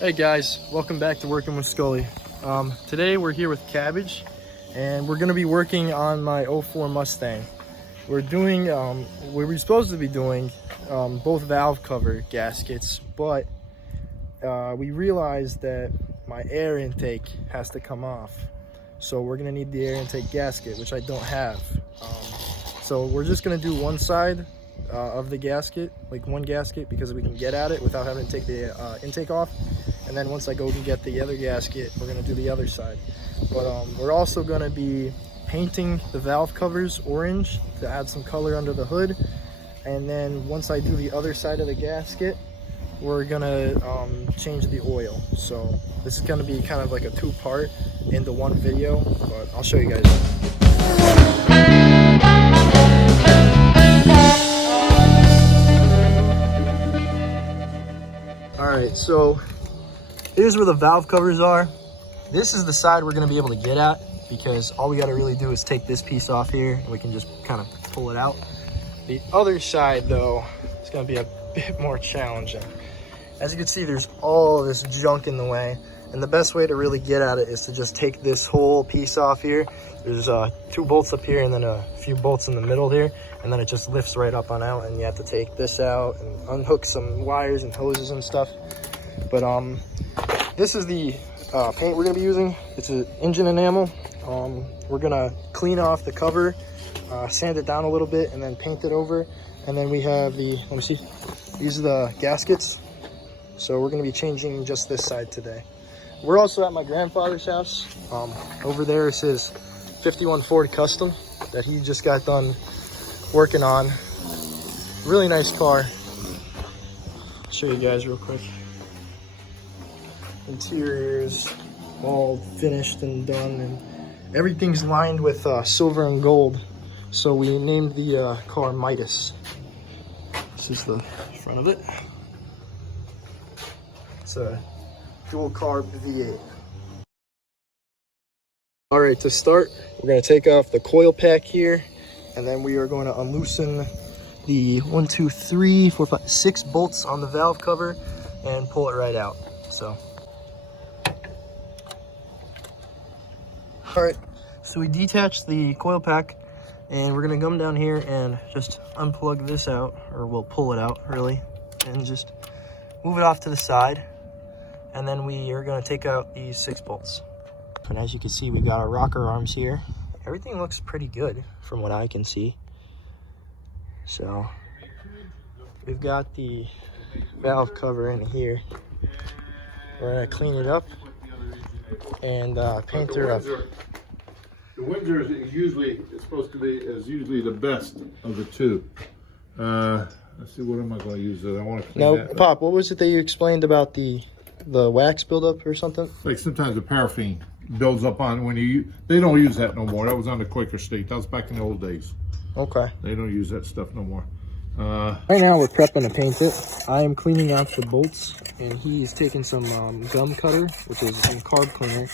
Hey guys, welcome back to Working with Skully. Today we're here with Cabbage and we're going to be working on my 04 Mustang. We're doing, we were supposed to be doing both valve cover gaskets, but we realized that my air intake has to come off. So we're going to need the air intake gasket, which I don't have. So we're just going to do one side of the gasket, like one gasket, because we can get at it without having to take the intake off. And then once I go and get the other gasket, we're going to do the other side. But we're also going to be painting the valve covers orange to add some color under the hood. And then once I do the other side of the gasket, we're going to change the oil. So this is going to be kind of like a two-part into one video, but I'll show you guys. Alright, so here's where the valve covers are. This is the side we're going to be able to get at because all we got to really do is take this piece off here and we can just kind of pull it out. The other side, though, is going to be a bit more challenging. As you can see, there's all this junk in the way, and the best way to really get at it is to just take this whole piece off here. There's two bolts up here and then a few bolts in the middle here, and then it just lifts right up on out, and you have to take this out and unhook some wires and hoses and stuff. But this is the paint we're going to be using. It's an engine enamel. We're going to clean off the cover, sand it down a little bit, and then paint it over. And then we have the, let me see, these are the gaskets. So we're going to be changing just this side today. We're also at my grandfather's house. Over there is his 51 Ford Custom that he just got done working on. Really nice car. I'll show you guys real quick. Interior's all finished and done, and everything's lined with silver and gold. So we named the car Midas. This is the front of it. It's a dual carb V8. All right, to start, we're going to take off the coil pack here, and then we are going to unloosen the 6 bolts on the valve cover and pull it right out. So. All right, so we detached the coil pack, and we're gonna come down here and just unplug this out, or we'll pull it out really, and just move it off to the side. And then we are gonna take out these 6 bolts. And as you can see, we've got our rocker arms here. Everything looks pretty good from what I can see. So we've got the valve cover in here. We're gonna clean it up and paint her up. The Windsor is usually usually the best of the two. Let's see, what am I going to use? I want to clean that. Pop, what was it that you explained about the wax buildup or something? Like sometimes the paraffin builds up on when they don't use that no more. That was on the Quaker State. That was back in the old days. Okay. They don't use that stuff no more. Right now we're prepping to paint it. I am cleaning out the bolts, and he's taking some gum cutter, which is some carb cleaner,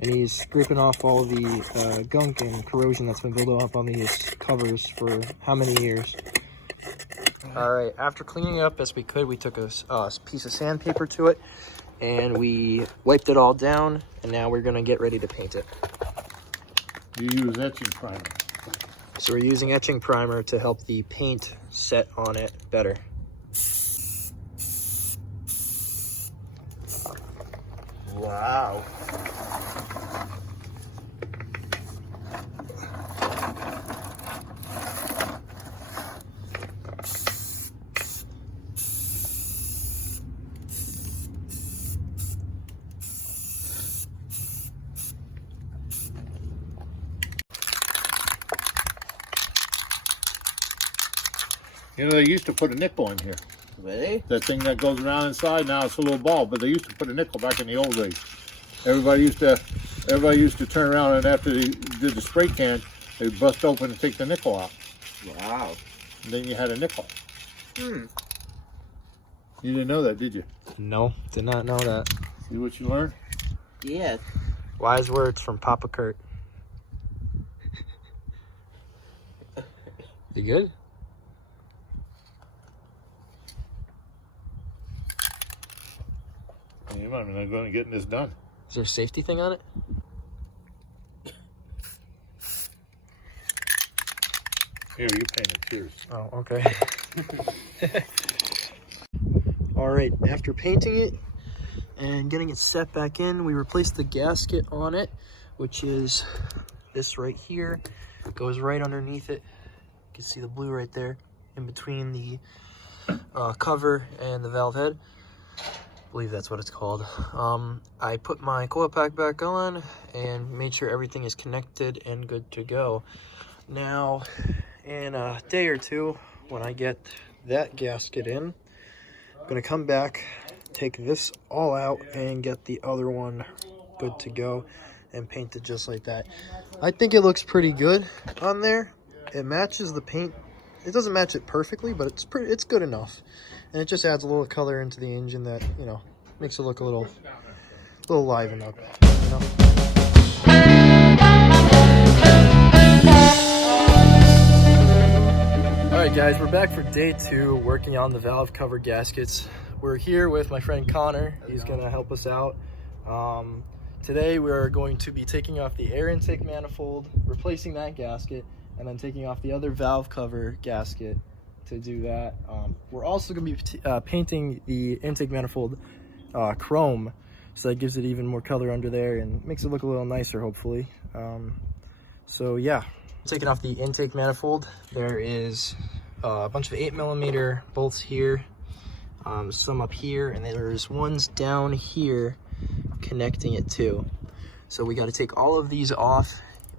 and he's scraping off all the gunk and corrosion that's been built up on these covers for how many years. All right, after cleaning it up as we could, we took a piece of sandpaper to it, and we wiped it all down, and now we're gonna get ready to paint it. You use etching primer. So we're using etching primer to help the paint set on it better. Wow. You know, they used to put a nickel in here. Really? That thing that goes around inside, now it's a little ball, but they used to put a nickel back in the old days. Everybody used to turn around, and after they did the spray can, they bust open and take the nickel out. Wow. And then you had a nickel. You didn't know that, did you? No, did not know that. See what you learned? Yeah. Wise words from Papa Kurt. You good? Yeah. I'm not even going to get this done. Is there a safety thing on it? Here, you painted tears. Oh, okay. All right, after painting it and getting it set back in, we replaced the gasket on it, which is this right here. It goes right underneath it. You can see the blue right there in between the cover and the valve head. I believe that's what it's called. I put my coil pack back on and made sure everything is connected and good to go. Now, in a day or two, when I get that gasket in, I'm gonna come back, take this all out, and get the other one good to go and paint it just like that. I think it looks pretty good on there. It matches the paint. It doesn't match it perfectly, but it's good enough. And it just adds a little color into the engine that, you know, makes it look a little liven up, you know? Alright guys, we're back for day 2 working on the valve cover gaskets. We're here with my friend Connor. He's gonna help us out. Today we're going to be taking off the air intake manifold, replacing that gasket, and then taking off the other valve cover gasket to do that. We're also going to be painting the intake manifold chrome, so that gives it even more color under there and makes it look a little nicer, hopefully. So yeah, taking off the intake manifold, there is a bunch of 8mm bolts here, some up here, and there's ones down here connecting it too. So we got to take all of these off,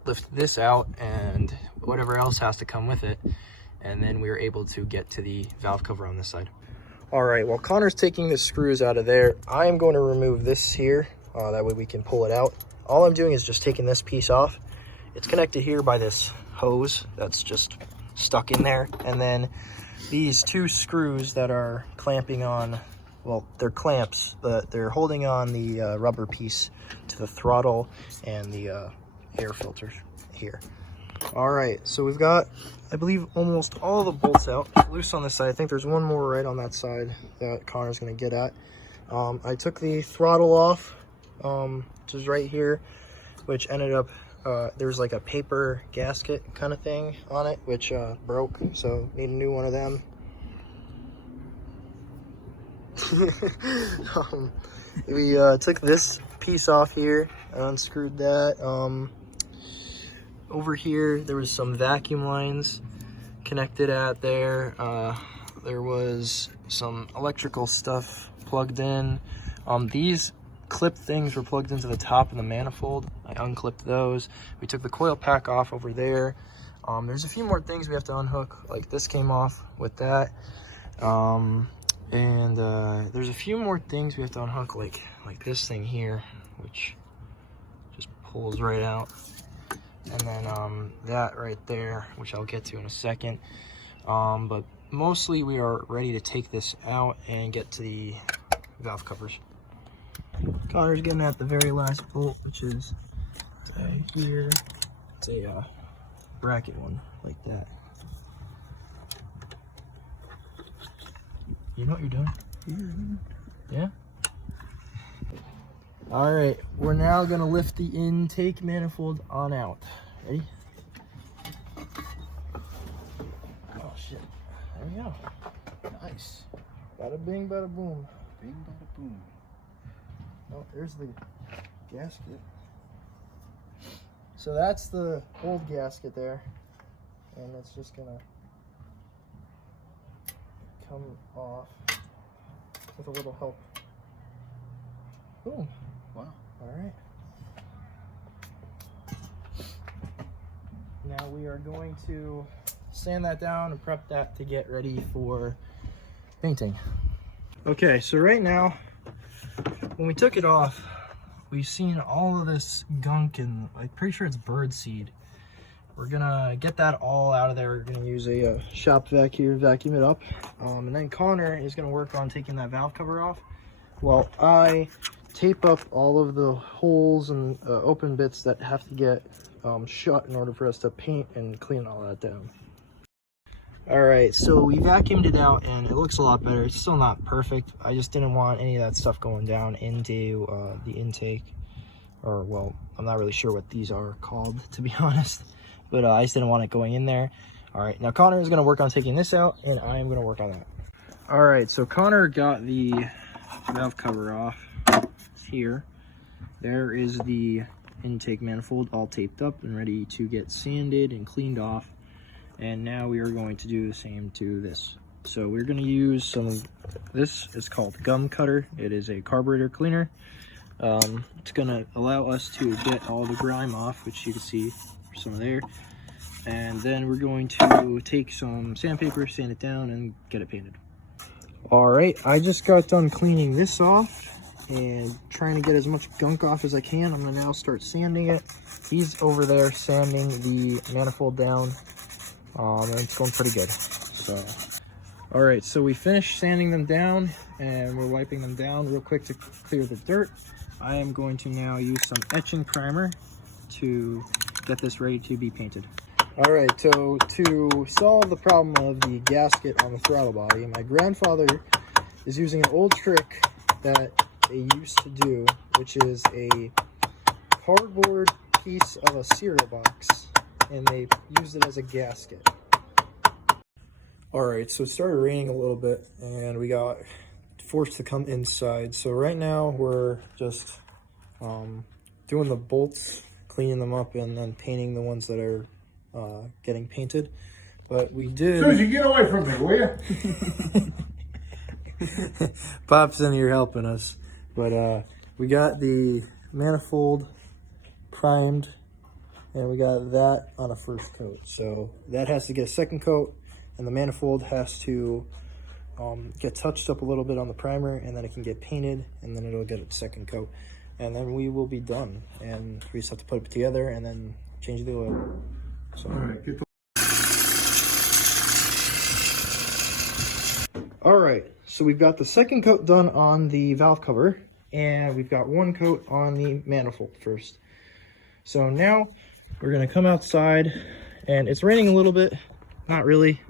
lift this out, and whatever else has to come with it, and then we were able to get to the valve cover on this side. All right, while Connor's taking the screws out of there, I am going to remove this here, that way we can pull it out. All I'm doing is just taking this piece off. It's connected here by this hose that's just stuck in there, and then these 2 screws that are clamping on, well, they're clamps, but they're holding on the rubber piece to the throttle and the air filters here. All right, so we've got, I believe, almost all the bolts out. Loose on this side. I think there's one more right on that side that Connor's gonna get at. I took the throttle off, which is right here, which ended up, there's like a paper gasket kind of thing on it, which broke, so need a new one of them. We took this piece off here, unscrewed that. Over here, there was some vacuum lines connected at there. There was some electrical stuff plugged in. These clip things were plugged into the top of the manifold. I unclipped those. We took the coil pack off over there. There's a few more things we have to unhook, like this came off with that. There's a few more things we have to unhook, like this thing here, which just pulls right out. And then that right there, which I'll get to in a second. But mostly we are ready to take this out and get to the valve covers. Connor's getting at the very last bolt, which is here. It's a bracket one, like that. You know what you're doing? Yeah? All right, we're now gonna lift the intake manifold on out. Ready? Oh shit, there we go. Nice. Bada bing, bada boom. Bing, bada boom. Oh, there's the gasket. So that's the old gasket there. And it's just gonna come off with a little help. Boom. Wow. All right. Now we are going to sand that down and prep that to get ready for painting. Okay, so right now, when we took it off, we've seen all of this gunk and I'm pretty sure it's bird seed. We're gonna get that all out of there. We're gonna use a shop vac here, vacuum it up. And then Connor is gonna work on taking that valve cover off while I tape up all of the holes and open bits that have to get shut in order for us to paint and clean all that down. All right, so we vacuumed it out and it looks a lot better. It's still not perfect. I just didn't want any of that stuff going down into the intake, or well, I'm not really sure what these are called, to be honest, but I just didn't want it going in there. All right, now Connor is gonna work on taking this out and I am gonna work on that. All right, so Connor got the valve cover off here. There is the intake manifold all taped up and ready to get sanded and cleaned off. And now we are going to do the same to this. So we're going to use some, this is called gum cutter. It is a carburetor cleaner. It's going to allow us to get all the grime off, which you can see some there. And then we're going to take some sandpaper, sand it down, and get it painted. All right, I just got done cleaning this off and trying to get as much gunk off as I can. I'm going to now start sanding it. He's over there sanding the manifold down. And it's going pretty good. So, all right, so we finished sanding them down and we're wiping them down real quick to clear the dirt. I am going to now use some etching primer to get this ready to be painted. All right, so to solve the problem of the gasket on the throttle body, my grandfather is using an old trick that they used to do, which is a cardboard piece of a cereal box, and they used it as a gasket. All right, so it started raining a little bit and we got forced to come inside. So right now we're just doing the bolts, cleaning them up, and then painting the ones that are getting painted. But we did... Susie, get away from me, will you? Pop's in here helping us. But we got the manifold primed and we got that on a first coat. So that has to get a second coat, and the manifold has to get touched up a little bit on the primer, and then it can get painted, and then it'll get its second coat. And then we will be done. And we just have to put it together and then change the oil. So. All right, get the... All right, so we've got the second coat done on the valve cover, and we've got one coat on the manifold first. So now we're gonna come outside, and it's raining a little bit. Not really.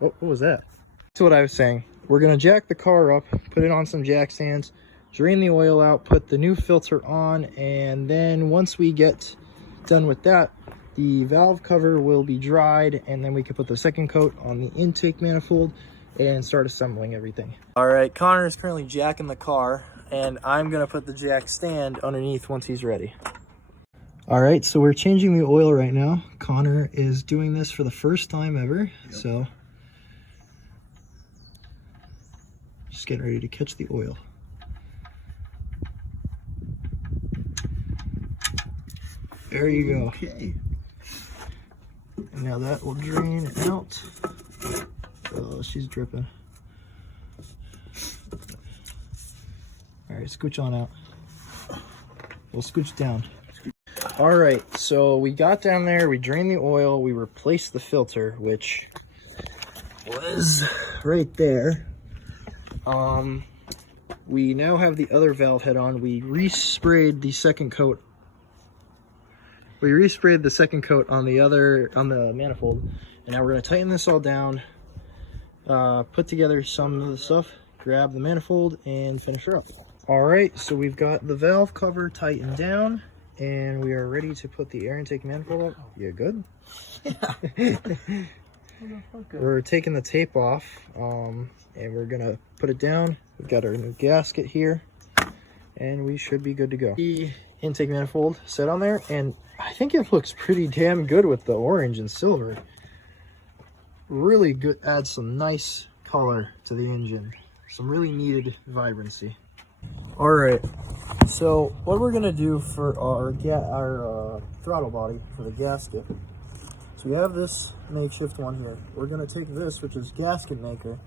Oh, what was that? That's what I was saying. We're gonna jack the car up, put it on some jack stands, drain the oil out, put the new filter on, and then once we get done with that, the valve cover will be dried, and then we can put the second coat on the intake manifold and start assembling everything. All right, Connor is currently jacking the car, and I'm gonna put the jack stand underneath once he's ready. All right, so we're changing the oil right now. Connor is doing this for the first time ever, so just getting ready to catch the oil. There you go. Okay. And now that will drain out. Oh, she's dripping. All right, scooch on out. We'll scooch down. All right, so we got down there, we drained the oil, we replaced the filter, which was right there. We now have the other valve head on. We resprayed the second coat. We resprayed the second coat on the manifold, and now we're gonna tighten this all down, put together some of the stuff, grab the manifold, and finish her up. All right, so we've got the valve cover tightened down, and we are ready to put the air intake manifold up. You good? Yeah. We're taking the tape off, and we're gonna put it down. We've got our new gasket here, and we should be good to go. The intake manifold set on there, and I think it looks pretty damn good with the orange and silver. Really good, adds some nice color to the engine. Some really needed vibrancy. All right, so what we're gonna do for our throttle body for the gasket, so we have this makeshift one here. We're gonna take this, which is gasket maker,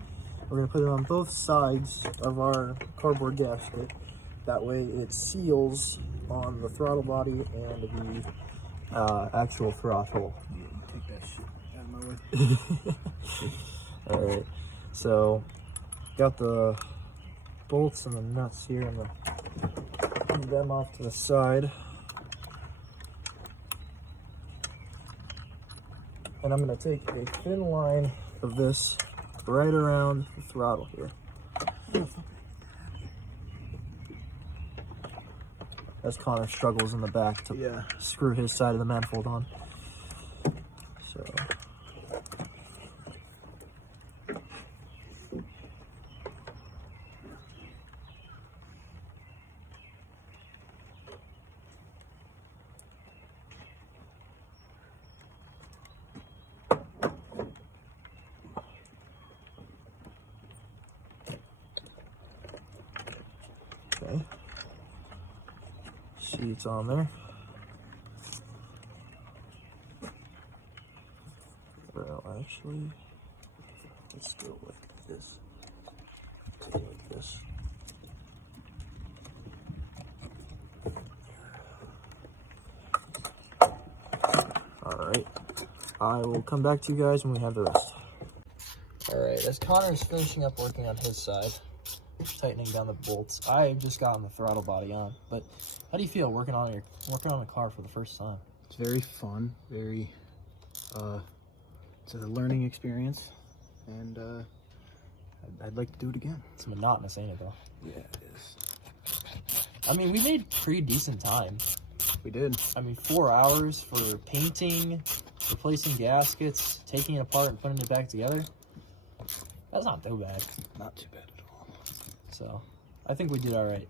we're gonna put it on both sides of our cardboard gasket. That way it seals on the throttle body and the actual throttle. Take that shit out of my way. All right, so got the bolts and the nuts here. I'm gonna move them off to the side, and I'm gonna take a thin line of this right around the throttle here. As Connor struggles in the back to screw his side of the manifold on. So. Okay. Seats on there. Well, actually, let's go like this. Like this. Alright. I will come back to you guys when we have the rest. Alright, as Connor is finishing up working on his side, tightening down the bolts, I've just gotten the throttle body on. But how do you feel working on a car for the first time? It's very fun, very it's a learning experience, and I'd like to do it again. It's monotonous, ain't it though? Yeah, it is. I mean, we made pretty decent time. We did. I mean, 4 hours for painting, replacing gaskets, taking it apart and putting it back together. That's not too bad. Not too bad at all. So, I think we did all right.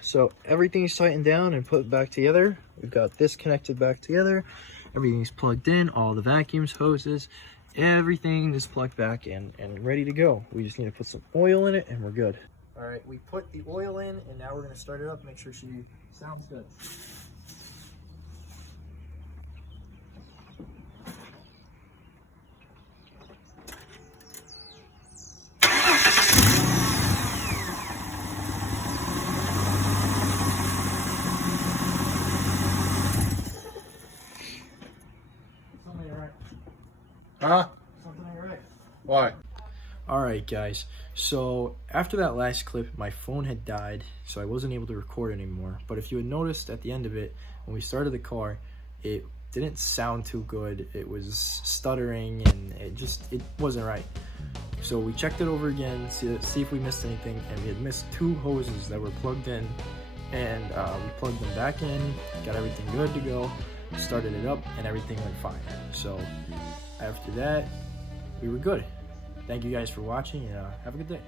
So, everything's tightened down and put back together. We've got this connected back together. Everything's plugged in, all the vacuums, hoses, everything is plugged back in and ready to go. We just need to put some oil in it and we're good. All right, we put the oil in and now we're gonna start it up, make sure she sounds good. Huh? Something ain't right. Why? Alright guys, so after that last clip, my phone had died, so I wasn't able to record anymore. But if you had noticed at the end of it, when we started the car, it didn't sound too good. It was stuttering and it wasn't right. So we checked it over again, see if we missed anything, and we had missed 2 hoses that were plugged in. And we plugged them back in, got everything good to go, started it up, and everything went fine. So after that, we were good. Thank you guys for watching, and have a good day.